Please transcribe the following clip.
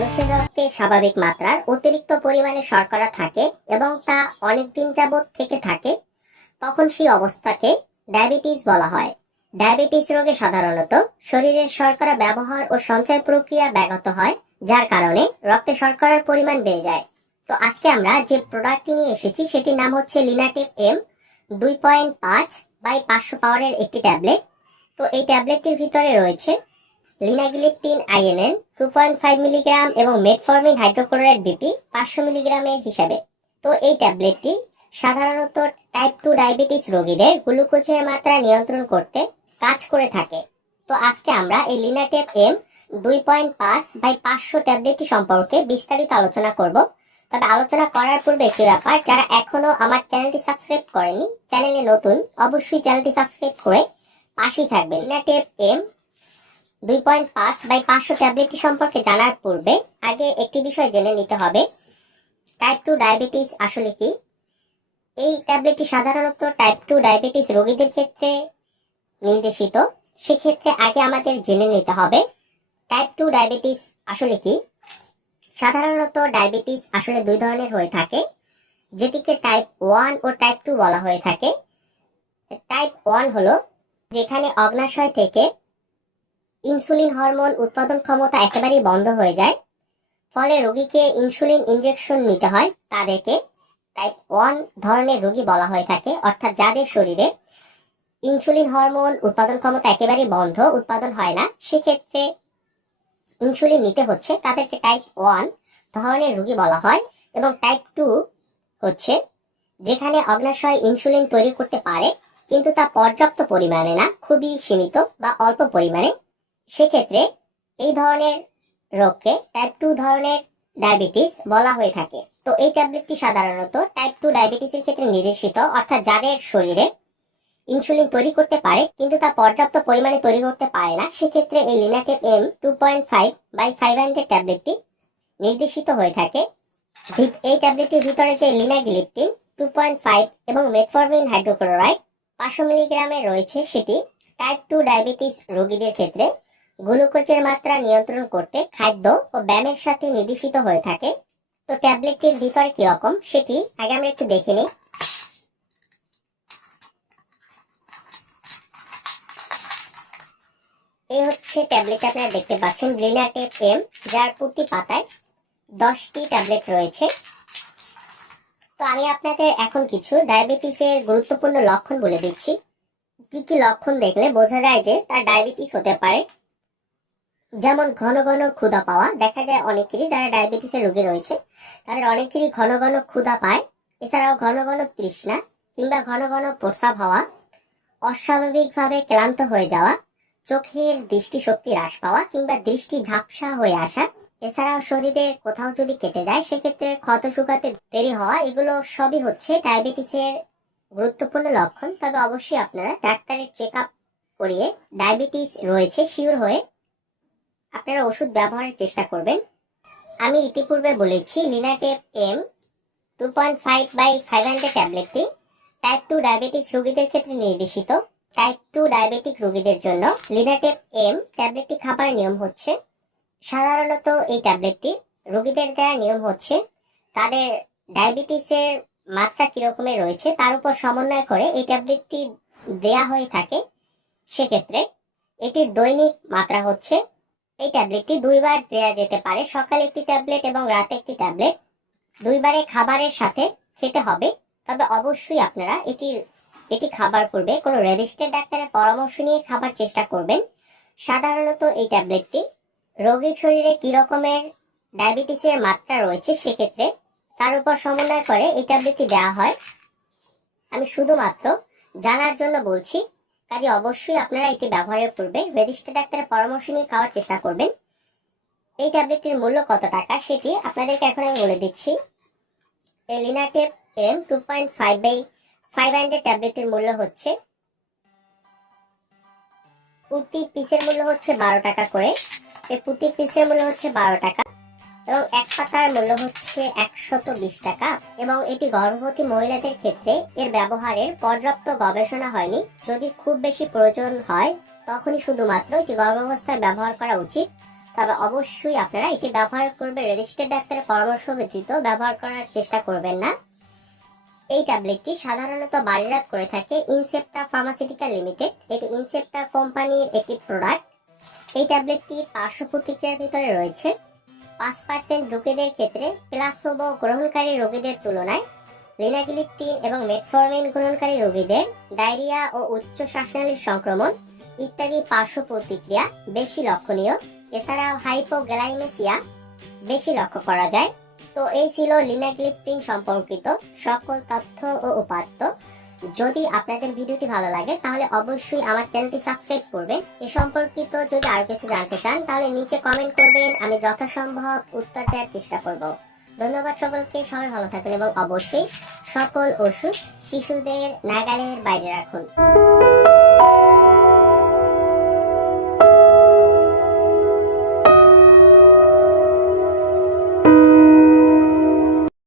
মানুষের রক্তে স্বাভাবিক মাত্রার অতিরিক্ত পরিমাণে শর্করা থাকে এবং তা অনেক দিন যাবৎ থেকে থাকে, তখন সেই অবস্থাকে ডায়াবেটিস বলা হয়। ডায়াবেটিস রোগে সাধারণত শরীরের শর্করা ব্যবহার ও সঞ্চয় প্রক্রিয়া ব্যাহত হয়, যার কারণে রক্তে শর্করার পরিমাণ বেড়ে যায়। তো আজকে আমরা যে প্রোডাক্টটি নিয়ে এসেছি, সেটির নাম হচ্ছে লিনাটিভ এম দুই পয়েন্ট পাঁচ বাই পাঁচশো পাওয়ারের একটি ট্যাবলেট। তো এই ট্যাবলেটটির ভিতরে রয়েছে linagliptin INN two point five milligram এবং মেটফর্মিন হাইড্রোক্লোরাইড বিপি পাঁচশো মিলিগ্রামের হিসাবে। তো এই ট্যাবলেটটি সাধারণত টাইপ টু ডায়াবেটিস রোগীদের গ্লুকোজের মাত্রা নিয়ন্ত্রণ করতে কাজ করে থাকে। তো আজকে আমরা এই লিনাটেপ এম দুই পয়েন্ট পাঁচ বাই পাঁচশো ট্যাবলেটটি সম্পর্কে বিস্তারিত আলোচনা করব। তবে আলোচনা করার পূর্বে একটি ব্যাপার, যারা এখনও আমার চ্যানেলটি সাবস্ক্রাইব করেনি, চ্যানেলে নতুন, অবশ্যই চ্যানেলটি সাবস্ক্রাইব করে পাশেই থাকবেন। লিনাটেপ এম দুই পয়েন্ট পাঁচ বাই পাঁচশো ট্যাবলেটটি সম্পর্কে জানার পূর্বে আগে একটি বিষয় জেনে নিতে হবে। টাইপ টু ডায়াবেটিস আসলে কি? এই ট্যাবলেটটি সাধারণত টাইপ টু ডায়াবেটিস রোগীদের ক্ষেত্রে নির্দেশিত। সেক্ষেত্রে আগে আমাদের জেনে নিতে হবে টাইপ টু ডায়াবেটিস আসলে কি? সাধারণত ডায়াবেটিস আসলে দুই ধরনের হয়ে থাকে, যেটিকে টাইপ ওয়ান ও টাইপ টু বলা হয়ে থাকে। টাইপ ওয়ান হলো যেখানে অগ্নাশয় থেকে ইনসুলিন হরমোন উৎপাদন ক্ষমতা একেবারেই বন্ধ হয়ে যায়, ফলে রোগীকে ইনসুলিন ইনজেকশন নিতে হয় তাদেরকে। টাইপ ওয়ান ধরনের রোগী বলা হয়ে থাকে, অর্থাৎ যাদের শরীরে ইনসুলিন হরমোন উৎপাদন ক্ষমতা একেবারেই বন্ধ, উৎপাদন হয় না, সেক্ষেত্রে ইনসুলিন নিতে হচ্ছে। তাদেরকে টাইপ ওয়ান ধরনের রোগী বলা হয় এবং টাইপ টু হচ্ছে যেখানে অগ্নাশয় ইনসুলিন তৈরি করতে পারে, কিন্তু তা পর্যাপ্ত পরিমাণে না, খুবই সীমিত বা অল্প পরিমাণে। সেক্ষেত্রে এই ধরনের রোগকে টাইপ টু ধরনের ডায়াবেটিস বলা হয়ে থাকে। তো এই ট্যাবলেটটি সাধারণত টাইপ টু ডায়াবেটিসের ক্ষেত্রে নির্দেশিত, অর্থাৎ যাদের শরীরে ইনসুলিন তৈরি করতে পারে, কিন্তু তা পর্যাপ্ত পরিমাণে তৈরি করতে পারে না, সেক্ষেত্রে এই লিনাটেপ M two point five by five hundred ট্যাবলেটটি নির্দেশিত হয়ে থাকে। এই ট্যাবলেটটির ভিতরে যে লিনাগিলিপটিন টু পয়েন্ট ফাইভ এবং মেটফরমিন হাইড্রোক্লোরাইড পাঁচশো মিলিগ্রামে রয়েছে, সেটি টাইপ টু ডায়াবেটিস রোগীদের ক্ষেত্রে গ্লুকোজের মাত্রা নিয়ন্ত্রণ করতে খাদ্য ও ব্যায়ামের সাথে নির্দেশিত হয়ে থাকে। তো ট্যাবলেটটির ভিতরে কি রকম সেটি আগে আমরা একটু দেখে নিই। এই হচ্ছে ট্যাবলেট আপনারা দেখতে পাচ্ছেন, গ্লিনাটেপ এম, যার প্রতি পাতায় দশটি ট্যাবলেট রয়েছে। তো আমি আপনাদের এখন কিছু ডায়াবেটিসের গুরুত্বপূর্ণ লক্ষণ বলে দিচ্ছি। কি কি লক্ষণ দেখলে বোঝা যায় যে তার ডায়াবেটিস হতে পারে। যেমন ঘন ঘন ক্ষুধা পাওয়া, দেখা যায় অনেকেরই যারা ডায়াবেটিসের রোগী রয়েছে, তাদের অনেকেরই ঘন ঘন ক্ষুধা পায়। এছাড়াও ঘন ঘন তৃষ্ণা কিংবা ঘন ঘন প্রস্রাব হওয়া, অস্বাভাবিকভাবে ক্লান্ত হয়ে যাওয়া, চোখের দৃষ্টিশক্তি হ্রাস পাওয়া কিংবা দৃষ্টি ঝাপসা হয়ে আসা। এছাড়াও শরীরে কোথাও যদি কেটে যায়, সেক্ষেত্রে ক্ষত শুকাতে দেরি হওয়া, এগুলো সবই হচ্ছে ডায়াবেটিসের গুরুত্বপূর্ণ লক্ষণ। তবে অবশ্যই আপনারা ডাক্তারের চেক আপ করিয়ে ডায়াবেটিস রয়েছে শিওর হয়ে আপনারা ওষুধ ব্যবহারের চেষ্টা করবেন। আমি ইতিপূর্বে বলেছি, লিনাটেপ M two point five by five hundred ট্যাবলেটটি টাইপ টু ডায়াবেটিস রোগীদের ক্ষেত্রে নির্দেশিত। টাইপ টু ডায়াবেটিক রোগীদের জন্য লিনাটেপ এম ট্যাবলেটটি খাবার নিয়ম হচ্ছে। সাধারণত এই ট্যাবলেটটি রোগীদের দেওয়ার নিয়ম হচ্ছে, তাদের ডায়াবেটিসের মাত্রা কিরকমের রয়েছে তার উপর সমন্বয় করে এই ট্যাবলেটটি দেয়া হয়ে থাকে। সেক্ষেত্রে এটির দৈনিক মাত্রা হচ্ছে এই ট্যাবলেটটি দুইবার দেওয়া যেতে পারে। সকালে একটি ট্যাবলেট এবং রাতে একটি ট্যাবলেট। দুইবারে খাবারের সাথে খেতে হবে। তবে অবশ্যই আপনারা এটি এটি খাবার পূর্বে কোনো রেজিস্টার্ড ডাক্তারের পরামর্শ নিয়ে খাবার চেষ্টা করবেন। সাধারণত এই ট্যাবলেটটি রোগীর শরীরে কি রকমের ডায়াবেটিসের মাত্রা রয়েছে সেক্ষেত্রে তার উপর সমন্বয় করে এই ট্যাবলেটটি দেওয়া হয়। আমি শুধুমাত্র জানার জন্য বলছি কাজে অবশ্যই আপনারা এটি ব্যবহারের পূর্বে রেজিস্টার্ড ডাক্তারের পরামর্শ নিয়ে খাওয়ার চেষ্টা করবেন। এই ট্যাবলেটটির মূল্য কত টাকা সেটি আপনাদেরকে এখন আমি বলে দিচ্ছি। এই লিনাটেপ M two point five by five hundred ট্যাবলেটের মূল্য হচ্ছে। প্রতি পিসের মূল্য হচ্ছে বারো টাকা করে। এই প্রতি পিসের মূল্য হচ্ছে বারো টাকা। এবং এক পাতার মূল্য হচ্ছে একশত বিশ টাকা। এবং এটি গর্ভবতী মহিলাদের ক্ষেত্রে এর ব্যবহারের পর্যাপ্ত গবেষণা হয়নি। যদি খুব বেশি প্রয়োজন হয়, তখনই শুধুমাত্র এটি গর্ভাবস্থায় ব্যবহার করা উচিত। তবে অবশ্যই আপনারা এটি ব্যবহার করবে রেজিস্টার্ড ডাক্তারের পরামর্শ ব্যতীত ব্যবহার করার চেষ্টা করবেন না। এই ট্যাবলেটটি সাধারণত বারিরাত করে থাকে ইনসেপ্টা ফার্মাসিউটিক্যাল লিমিটেড। এটি ইনসেপ্টা কোম্পানির একটি প্রোডাক্ট। এই ট্যাবলেটটির পার্শ্ব প্রতিক্রিয়ার ভিতরে রয়েছে পাঁচ পার্সেন্ট রোগীদের ক্ষেত্রে প্লাসোবো গ্রহণকারী রোগীদের তুলনায় লিনাগিলিপটিন এবং মেটফরমিন গ্রহণকারী রোগীদের ডায়রিয়া ও উচ্চ শ্বাসনালীর সংক্রমণ ইত্যাদি পার্শ্ব প্রতিক্রিয়া বেশি লক্ষণীয়। এছাড়াও হাইপোগ্লাইমেসিয়া বেশি লক্ষ্য করা যায়। তো এই ছিল লিনাগ্লিপটিন সম্পর্কিত সকল তথ্য ও উপাত্ত। যদি আপনাদের ভিডিওটি ভালো লাগে, তাহলে অবশ্যই আমার চ্যানেলটি সাবস্ক্রাইব করবেন। এ সম্পর্কিত যদি আরও কিছু জানতে চান, তাহলে নিচে কমেন্ট করবেন, আমি যথাসম্ভব উত্তর দেওয়ার চেষ্টা করব। ধন্যবাদ সকলকে, সবাই ভালো থাকুন এবং অবশ্যই সকল ওষুধ শিশুদের নাগালের বাইরে রাখুন।